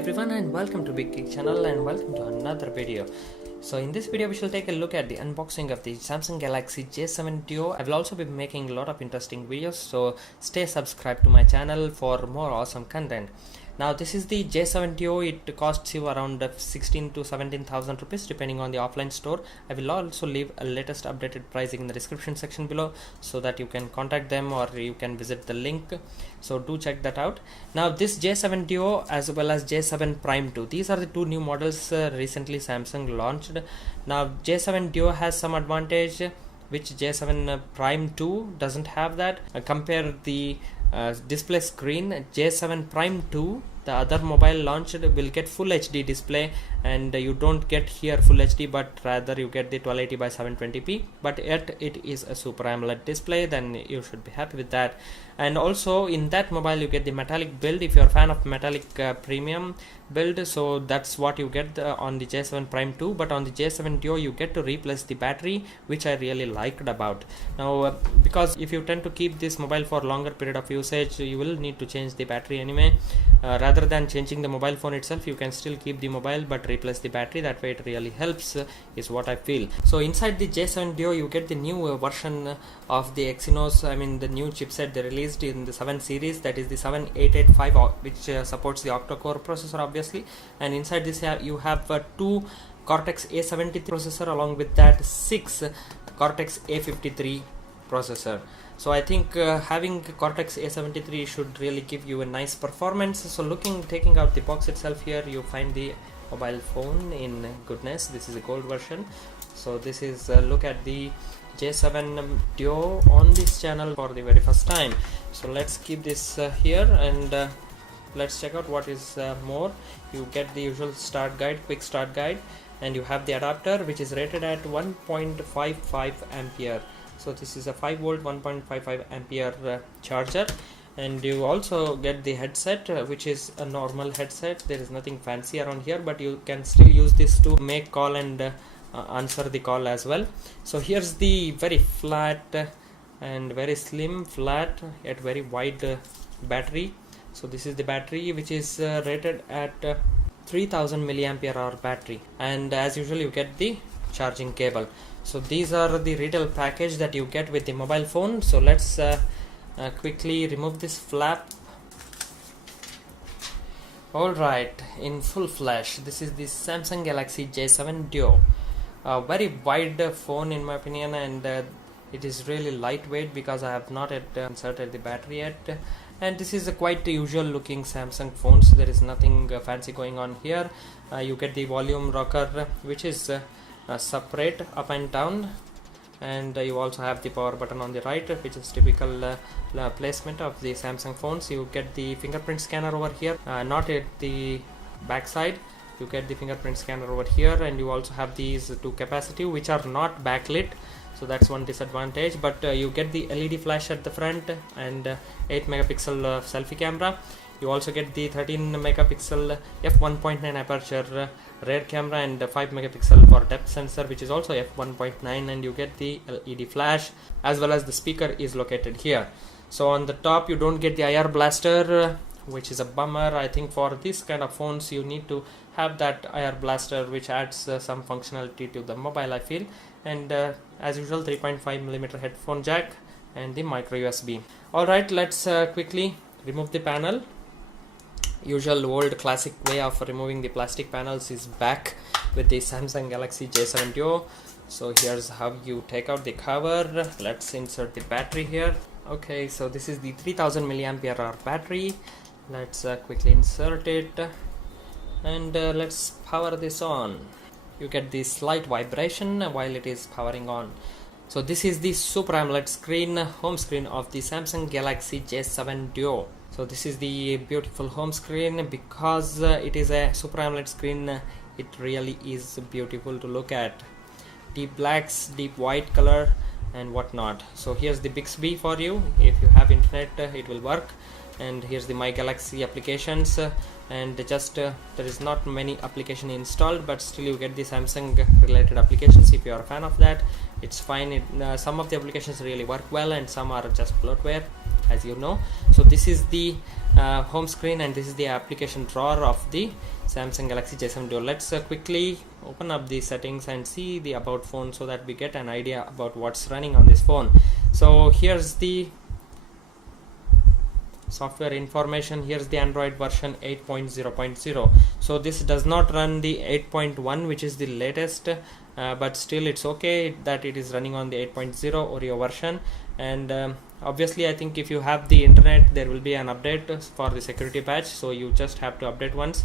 everyone, and welcome to Big Geek channel, and welcome to another video. So in this video we shall take a look at the unboxing of the Samsung Galaxy J7 Duo. I will also be making a lot of interesting videos, so stay subscribed to my channel for more awesome content. Now this is the J7 Duo. It costs you around 16 to 17,000 rupees depending on the offline store. I will also leave a latest updated pricing in the description section below so that you can contact them or you can visit the link. So do check that out. Now this J7 Duo as well as J7 Prime 2, these are the two new models recently Samsung launched. Now J7 Duo has some advantage which J7 Prime 2 doesn't have. That compare the display screen. J7 Prime 2, the other mobile launched, will get full HD display, and you don't get here full HD, but rather you get the 1280 by 720p, but yet it is a Super AMOLED display, then you should be happy with that. And also in that mobile you get the metallic build if you're a fan of metallic premium build, so that's what you get on the J7 Prime 2. But on the J7 Duo you get to replace the battery, which I really liked about. Now because if you tend to keep this mobile for longer period of usage, you will need to change the battery anyway. Rather than changing the mobile phone itself, you can still keep the mobile but replace the battery. That way it really helps, is what I feel. So inside the J7 Duo you get the new version of the Exynos, the new chipset they released in the 7 series, that is the 7885, which supports the octa-core processor obviously. And inside this you have 2 Cortex A73 processor, along with that 6 Cortex A53 processor. So I think having Cortex A73 should really give you a nice performance. So taking out the box itself, here you find the mobile phone in goodness. This is a gold version. So this is a look at the J7 Duo on this channel for the very first time. So let's keep this here, and let's check out what is more. You get the usual start guide, quick start guide, and you have the adapter which is rated at 1.55 ampere. So this is a 5 volt 1.55 ampere charger. And you also get the headset, which is a normal headset. There is nothing fancy around here, but you can still use this to make call and answer the call as well. So here's the very flat and very slim, flat yet very wide battery. So this is the battery, which is rated at 3000 milliampere hour battery, and as usual you get the charging cable. So these are the retail package that you get with the mobile phone. So let's quickly remove this flap. Alright, in full flash, this is the Samsung Galaxy J7 Duo. A very wide phone in my opinion, and it is really lightweight because I have not yet inserted the battery yet. And this is a quite usual looking Samsung phone, so there is nothing fancy going on here. You get the volume rocker, which is separate up and down, and you also have the power button on the right, which is typical placement of the Samsung phones. You get the fingerprint scanner over here, not at the back side. You get the fingerprint scanner over here, and you also have these 2 capacitive which are not backlit, so that's one disadvantage. But you get the LED flash at the front, and 8 megapixel selfie camera. You also get the 13 megapixel f1.9 aperture rear camera, and 5 megapixel for depth sensor, which is also f1.9, and you get the LED flash, as well as the speaker is located here. So on the top you don't get the IR blaster, which is a bummer. I think for this kind of phones you need to have that IR blaster, which adds some functionality to the mobile, I feel. And as usual 3.5mm headphone jack and the micro USB. Alright, let's quickly remove the panel. Usual old classic way of removing the plastic panels is back with the Samsung Galaxy J7 Duo. So here's how you take out the cover. Let's insert the battery here. Okay, so this is the 3000 milliampere hour battery. Let's quickly insert it, and let's power this on. You get this slight vibration while it is powering on. So this is the Super AMOLED screen, home screen of the Samsung Galaxy J7 Duo. So this is the beautiful home screen. Because it is a Super AMOLED screen, it really is beautiful to look at. Deep blacks, deep white color and whatnot. So here's the Bixby for you. If you have internet, it will work. And here's the My Galaxy applications, and just there is not many application installed, but still you get the Samsung related applications. If you are a fan of that, it's fine. Some of the applications really work well, and some are just bloatware. as you know. So this is the home screen, and this is the application drawer of the Samsung Galaxy J7 Duo. Let's quickly open up the settings and see the about phone so that we get an idea about what's running on this phone. So here's the software information. Here's the Android version 8.0.0. so this does not run the 8.1, which is the latest, but still it's okay that it is running on the 8.0 Oreo version. And obviously I think if you have the internet, there will be an update for the security patch, so you just have to update once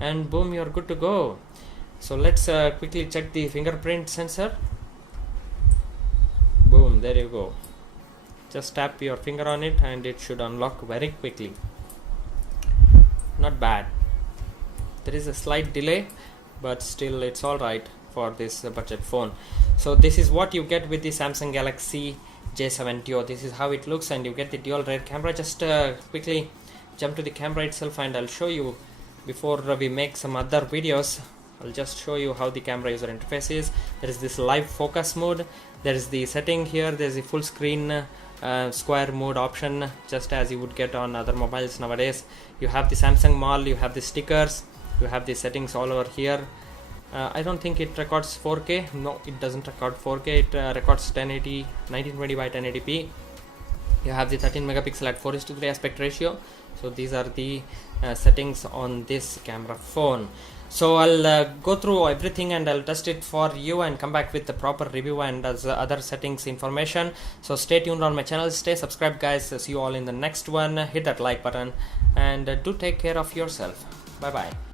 and boom, you're good to go. So let's quickly check the fingerprint sensor. Boom, there you go. Just tap your finger on it and it should unlock very quickly. Not bad. There is a slight delay, but still it's alright for this budget phone. So this is what you get with the Samsung Galaxy J7 Duo. This is how it looks, and you get the dual rear camera. Just quickly jump to the camera itself and I'll show you before we make some other videos. I'll just show you how the camera user interface is. There is this live focus mode. There is the setting here. There's the full screen square mode option, just as you would get on other mobiles nowadays. You have the Samsung Mall, you have the stickers, you have the settings all over here. I don't think it records 4K. No, it doesn't record 4K. It records 1080, 1920 by 1080p. You have the 13 megapixel at 4:3 aspect ratio. So these are the settings on this camera phone. So I'll go through everything and I'll test it for you and come back with the proper review and other settings information. So stay tuned on my channel, stay subscribed guys. See you all in the next one. Hit that like button and do take care of yourself. Bye bye.